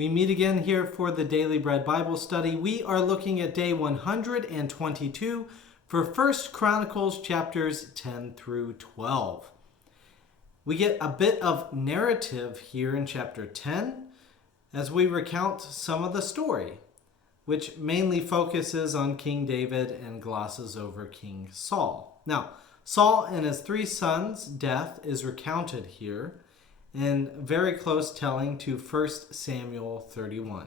We meet again here for the Daily Bread Bible Study. We are looking at day 122 for 1 Chronicles chapters 10 through 12. We get a bit of narrative here in chapter 10 as we recount some of the story, which mainly focuses on King David and glosses over King Saul. Now, Saul and his 3 sons' death is recounted here in very close telling to 1 Samuel 31.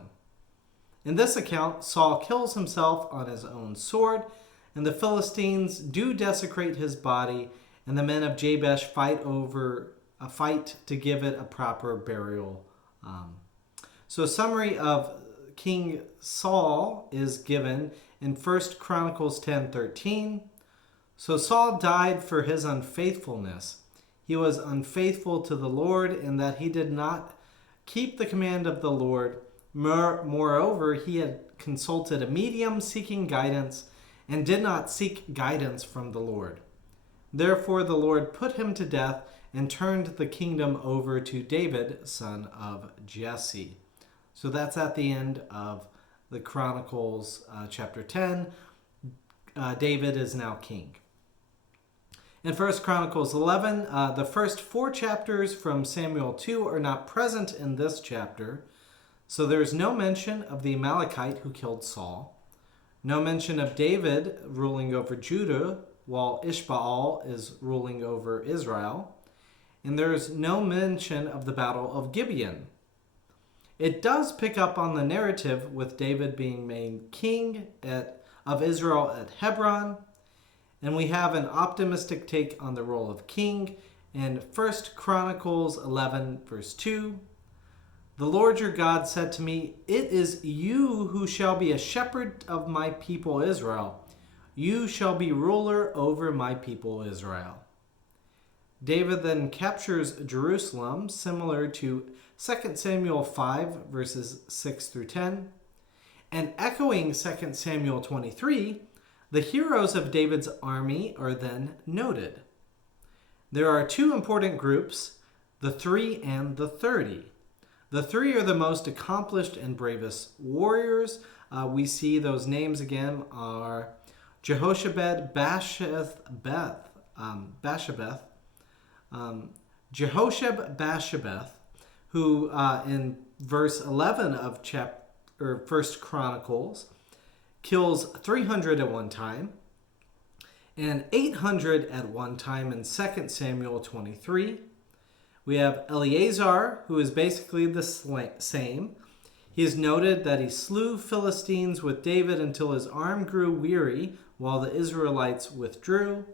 In this account, Saul kills himself on his own sword, and the Philistines do desecrate his body, and the men of Jabesh fight to give it a proper burial. So a summary of King Saul is given in 1 Chronicles 10:13. So Saul died for his unfaithfulness. He was unfaithful to the Lord in that he did not keep the command of the Lord. Moreover, he had consulted a medium seeking guidance and did not seek guidance from the Lord. Therefore, the Lord put him to death and turned the kingdom over to David, son of Jesse. So that's at the end of the Chronicles chapter 10. David is now king. In 1 Chronicles 11, the first 4 chapters from Samuel 2 are not present in this chapter, so there is no mention of the Amalekite who killed Saul, no mention of David ruling over Judah while Ishbaal is ruling over Israel, and there is no mention of the Battle of Gibeon. It does pick up on the narrative with David being made king of Israel at Hebron, and we have an optimistic take on the role of king in 1 Chronicles 11, verse 2. The Lord your God said to me, "It is you who shall be a shepherd of my people Israel. You shall be ruler over my people Israel." David then captures Jerusalem, similar to 2 Samuel 5, verses 6 through 10. And echoing 2 Samuel 23, the heroes of David's army are then noted. There are 2 important groups, the 3 and the 30. The 3 are the most accomplished and bravest warriors. We see those names again are Jehoshaphat, Basshebeth, who in verse 11 of 1 Chronicles kills 300 at one time and 800 at one time in 2 Samuel 23. We have Eleazar, who is basically the same. He is noted that he slew Philistines with David until his arm grew weary while the Israelites withdrew,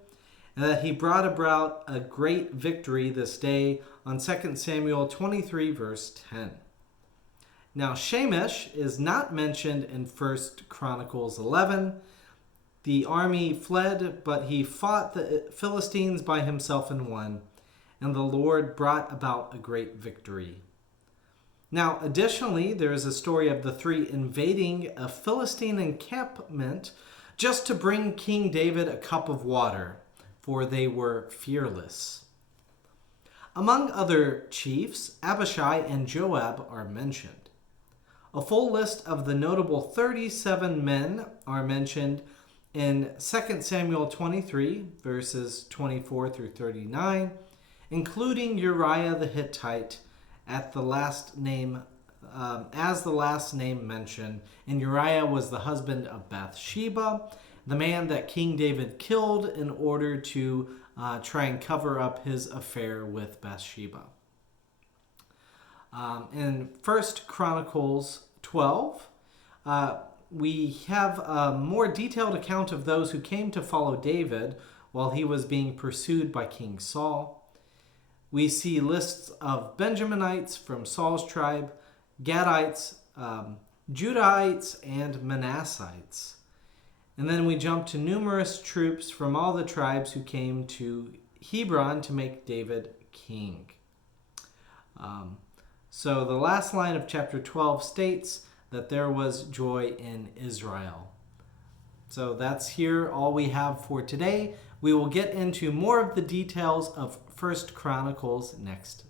and that he brought about a great victory this day on 2 Samuel 23, verse 10. Now, Shemesh is not mentioned in 1 Chronicles 11. The army fled, but he fought the Philistines by himself and won, and the Lord brought about a great victory. Now, additionally, there is a story of the 3 invading a Philistine encampment just to bring King David a cup of water, for they were fearless. Among other chiefs, Abishai and Joab are mentioned. A full list of the notable 37 men are mentioned in 2 Samuel 23, verses 24 through 39, including Uriah the Hittite as the last name mentioned. And Uriah was the husband of Bathsheba, the man that King David killed in order to try and cover up his affair with Bathsheba. In 1 Chronicles 12, we have a more detailed account of those who came to follow David while he was being pursued by King Saul. We see lists of Benjaminites from Saul's tribe, Gadites, Judahites, and Manassites. And then we jump to numerous troops from all the tribes who came to Hebron to make David king. So the last line of chapter 12 states that there was joy in Israel. So that's here all we have for today. We will get into more of the details of 1 Chronicles next